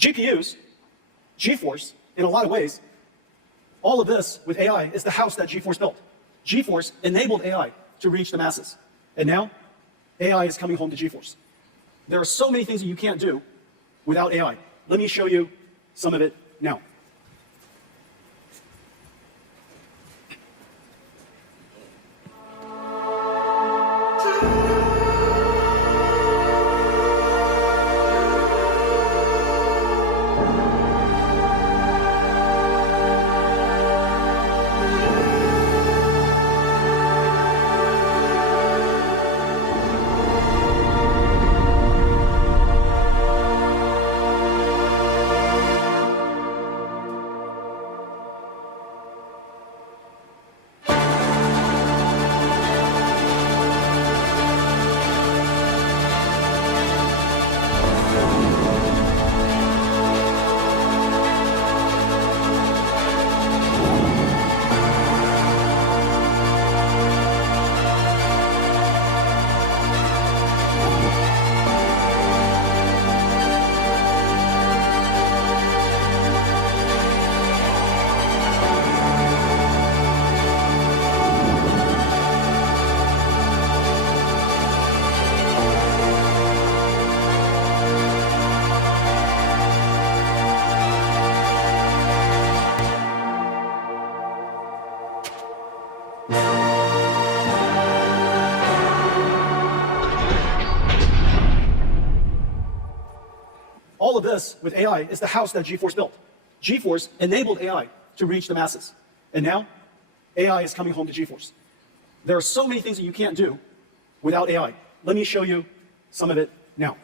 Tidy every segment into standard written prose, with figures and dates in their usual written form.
GPUs, GeForce, in a lot of ways, all of this with AI is the house that GeForce built. GeForce enabled AI to reach the masses. And now, AI is coming home to GeForce. There are so many things that you can't do without AI. Let me show you some of it now. All of this with AI is the house that GeForce built. GeForce enabled AI to reach the masses. And now, AI is coming home to GeForce. There are so many things that you can't do without AI. Let me show you some of it now.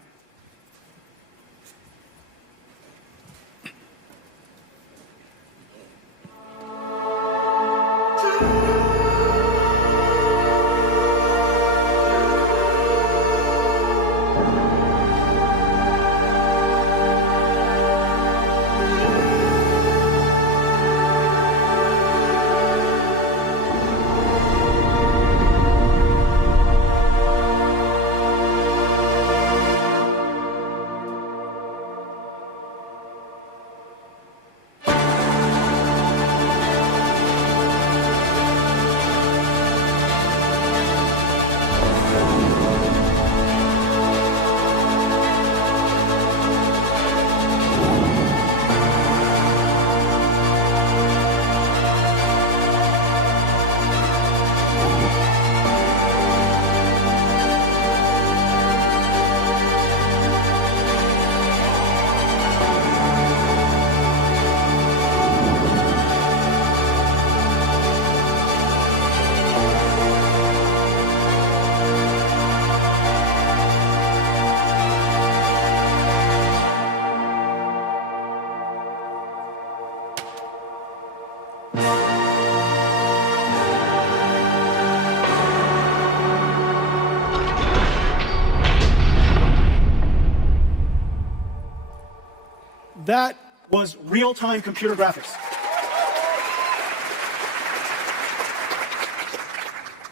That was real-time computer graphics.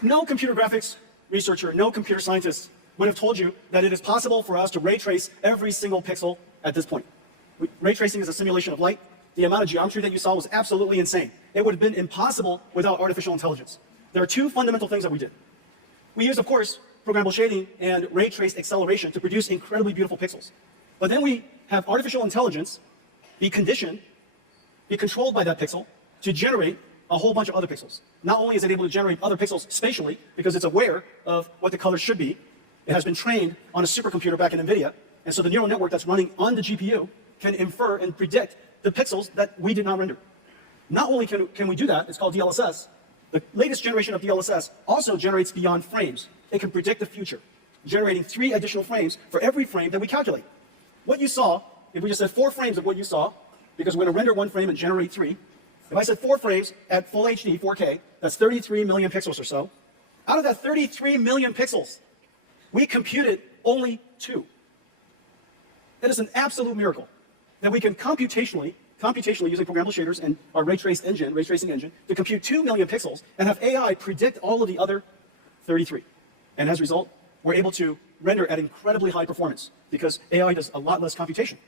No computer graphics researcher, no computer scientist would have told you that it is possible for us to ray trace every single pixel at this point. Ray tracing is a simulation of light. The amount of geometry that you saw was absolutely insane. It would have been impossible without artificial intelligence. There are two fundamental things that we did. We used, of course, programmable shading and ray trace acceleration to produce incredibly beautiful pixels. But then we have artificial intelligence be conditioned, be controlled by that pixel to generate a whole bunch of other pixels. Not only is it able to generate other pixels spatially, because it's aware of what the colors should be, it has been trained on a supercomputer back in NVIDIA, and so the neural network that's running on the GPU can infer and predict the pixels that we did not render. Not only can we do that, it's called DLSS. The latest generation of DLSS also generates beyond frames. It can predict the future, generating 3 additional frames for every frame that we calculate. What you saw, if we just said 4 frames of what you saw, because we're going to render 1 frame and generate 3, if I said 4 frames at full HD, 4K, that's 33 million pixels or so. Out of that 33 million pixels, we computed only 2. It is an absolute miracle that we can computationally using programmable shaders and our ray tracing engine, to compute 2 million pixels and have AI predict all of the other 33. And as a result, we're able to render at incredibly high performance because AI does a lot less computation.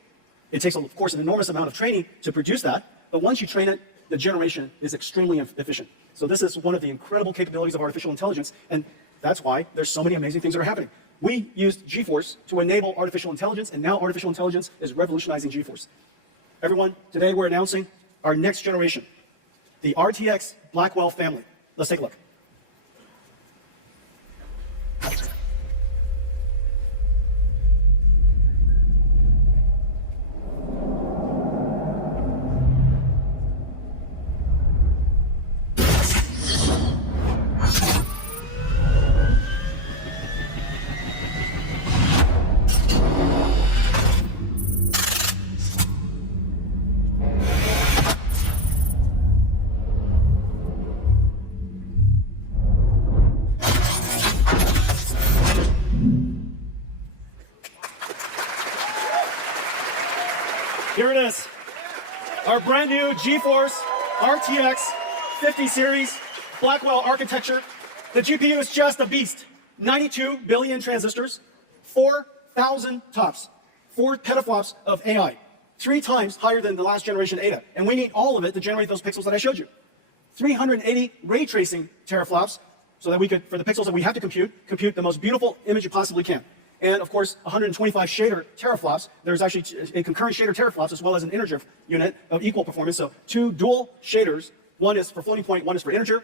It takes, of course, an enormous amount of training to produce that, but once you train it, the generation is extremely efficient. So this is one of the incredible capabilities of artificial intelligence, and that's why there's so many amazing things that are happening. We used GeForce to enable artificial intelligence, and now artificial intelligence is revolutionizing GeForce. Everyone, today we're announcing our next generation, the RTX Blackwell family. Let's take a look. Here it is, our brand new GeForce RTX 50 series Blackwell architecture. The GPU is just a beast. 92 billion transistors, 4,000 TOPS, 4 petaflops of AI, 3 times higher than the last generation Ada. And we need all of it to generate those pixels that I showed you. 380 ray tracing teraflops, so that we could, for the pixels that we have to compute the most beautiful image you possibly can. And of course, 125 shader teraflops. There's actually a concurrent shader teraflops as well as an integer unit of equal performance. So 2 dual shaders. One is for floating point, one is for integer.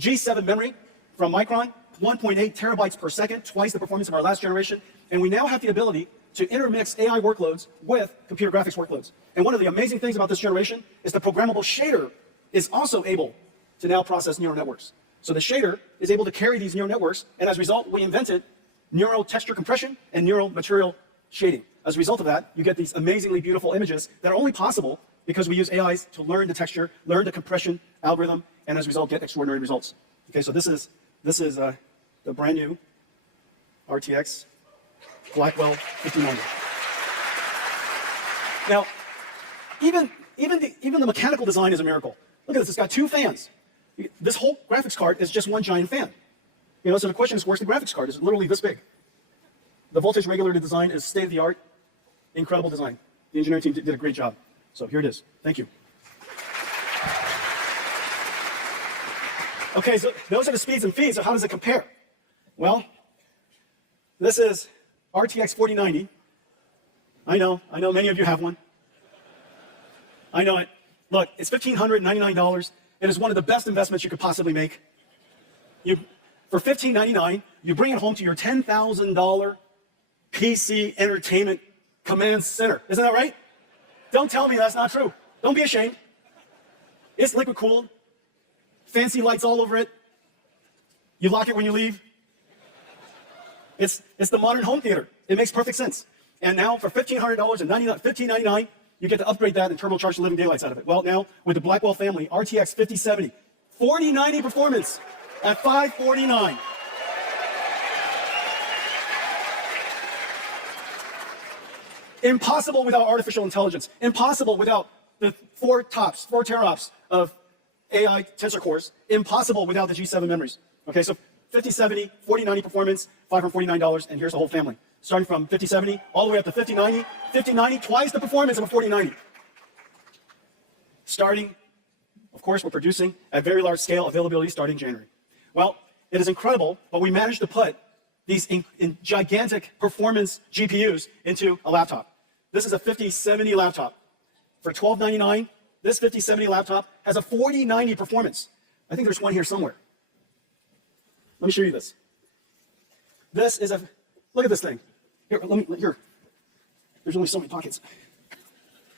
G7 memory from Micron, 1.8 terabytes per second, twice the performance of our last generation. And we now have the ability to intermix AI workloads with computer graphics workloads. And one of the amazing things about this generation is the programmable shader is also able to now process neural networks. So the shader is able to carry these neural networks, and as a result, we invented neural texture compression and neural material shading. As a result of that, you get these amazingly beautiful images that are only possible because we use AIs to learn the texture, learn the compression algorithm, and as a result, get extraordinary results. Okay, so this is the brand new RTX Blackwell 5090. Now, even the mechanical design is a miracle. Look at this, it's got 2 fans. This whole graphics card is just one giant fan. You know, so the question is, where's the graphics card? It's literally this big. The voltage regulator design is state-of-the-art, incredible design. The engineering team did a great job. So here it is. Thank you. Okay, so those are the speeds and feeds. So how does it compare? Well, this is RTX 4090. I know many of you have one. I know it. Look, it's $1,599. It is one of the best investments you could possibly make. For $1,599, you bring it home to your $10,000 PC entertainment command center. Isn't that right? Don't tell me that's not true. Don't be ashamed. It's liquid cooled, fancy lights all over it. You lock it when you leave. It's the modern home theater. It makes perfect sense. And now for $1,599, you get to upgrade that and turbocharge the living daylights out of it. Well, now with the Blackwell family, RTX 5070, 4090 performance at $549. Impossible without artificial intelligence. Impossible without the 4 teraops of AI tensor cores. Impossible without the G7 memories. Okay, so 5070, 4090 performance, $549, and here's the whole family. Starting from 5070 all the way up to 5090. 5090, twice the performance of a 4090. Starting, of course, we're producing at very large scale, availability starting January. Well, it is incredible, but we managed to put these in gigantic performance GPUs into a laptop. This is a 5070 laptop. For $1,299, this 5070 laptop has a 4090 performance. I think there's one here somewhere. Let me show you this. This is look at this thing. Here. There's only so many pockets.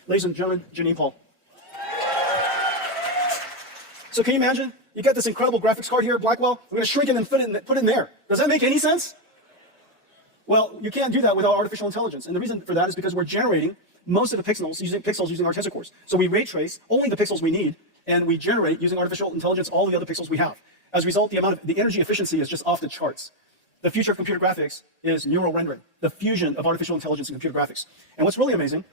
Ladies and gentlemen, Janine Paul. So can you imagine? You get this incredible graphics card here, Blackwell. We're going to shrink it and put it in there. Does that make any sense? Well, you can't do that without artificial intelligence. And the reason for that is because we're generating most of the pixels using our tensor cores. So we ray trace only the pixels we need, and we generate using artificial intelligence all the other pixels we have. As a result, the energy efficiency is just off the charts. The future of computer graphics is neural rendering, the fusion of artificial intelligence and computer graphics. And what's really amazing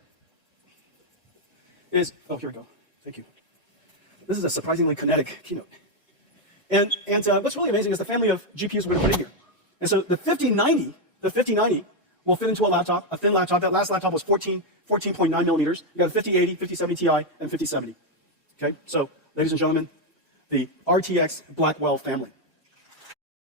is, oh, here we go. Thank you. This is a surprisingly kinetic keynote. And what's really amazing is the family of GPUs we're going to put in here. And so the 5090 will fit into a laptop, a thin laptop. That last laptop was 14 14.9 millimeters. You got a 5080, 5070 Ti, and 5070. Okay, so ladies and gentlemen, the RTX Blackwell family.